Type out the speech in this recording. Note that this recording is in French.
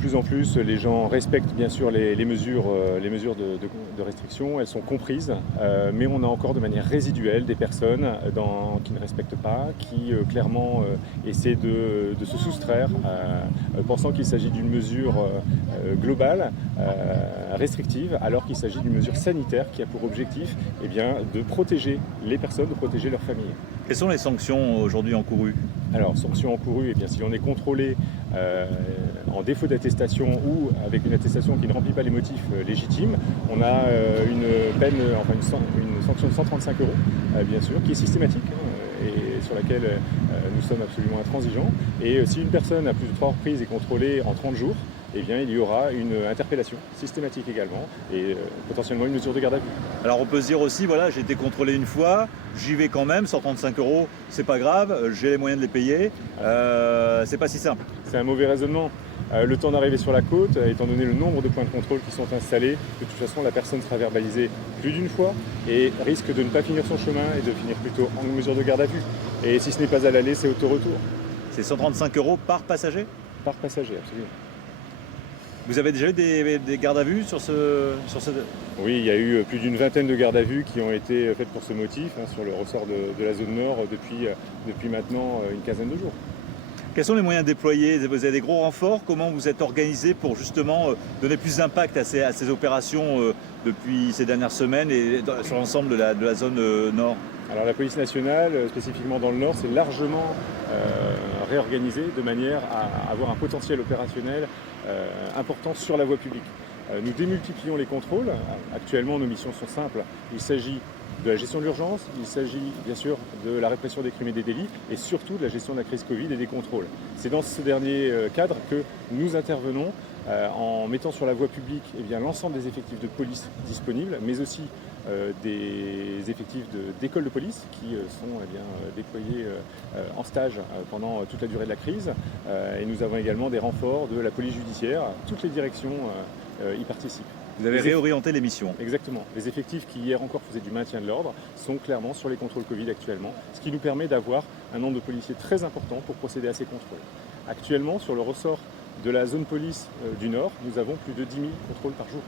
De plus en plus, les gens respectent bien sûr les mesures, de restriction, elles sont comprises, mais on a encore de manière résiduelle des personnes qui ne respectent pas, qui clairement essaient de se soustraire, pensant qu'il s'agit d'une mesure globale, restrictive, alors qu'il s'agit d'une mesure sanitaire qui a pour objectif de protéger les personnes, de protéger leurs familles. Quelles sont les sanctions aujourd'hui encourues? Alors, sanction encourue, si on est contrôlé en défaut d'attestation ou avec une attestation qui ne remplit pas les motifs légitimes, on a une sanction de 135 €, bien sûr, qui est systématique et sur laquelle nous sommes absolument intransigeants. Et si une personne à plus de 3 reprises est contrôlée en 30 jours, il y aura une interpellation systématique également et potentiellement une mesure de garde à vue. Alors on peut se dire aussi, voilà, j'ai été contrôlé une fois, j'y vais quand même, 135 €, c'est pas grave, j'ai les moyens de les payer, c'est pas si simple. C'est un mauvais raisonnement. Le temps d'arriver sur la côte, étant donné le nombre de points de contrôle qui sont installés, de toute façon la personne sera verbalisée plus d'une fois et risque de ne pas finir son chemin et de finir plutôt en mesure de garde à vue. Et si ce n'est pas à l'aller, c'est au retour. C'est 135 € par passager? Par passager, absolument. Vous avez déjà eu des gardes à vue sur ce... Oui, il y a eu plus d'une vingtaine de gardes à vue qui ont été faites pour ce motif, sur le ressort de la zone nord depuis maintenant une quinzaine de jours. Quels sont les moyens déployés? Vous avez des gros renforts? Comment vous êtes organisé pour justement donner plus d'impact à ces opérations depuis ces dernières semaines et sur l'ensemble de la zone nord? Alors la police nationale, spécifiquement dans le nord, s'est largement réorganisée de manière à avoir un potentiel opérationnel important sur la voie publique. Nous démultiplions les contrôles. Actuellement, nos missions sont simples. Il s'agit de la gestion de l'urgence, il s'agit bien sûr de la répression des crimes et des délits et surtout de la gestion de la crise Covid et des contrôles. C'est dans ce dernier cadre que nous intervenons en mettant sur la voie publique l'ensemble des effectifs de police disponibles, mais aussi des effectifs d'écoles de police qui sont déployés en stage pendant toute la durée de la crise. Et nous avons également des renforts de la police judiciaire. Toutes les directions y participent. Vous avez réorienté les missions. Exactement. Les effectifs qui hier encore faisaient du maintien de l'ordre sont clairement sur les contrôles Covid actuellement, ce qui nous permet d'avoir un nombre de policiers très important pour procéder à ces contrôles. Actuellement, sur le ressort de la zone police du Nord, nous avons plus de 10 000 contrôles par jour.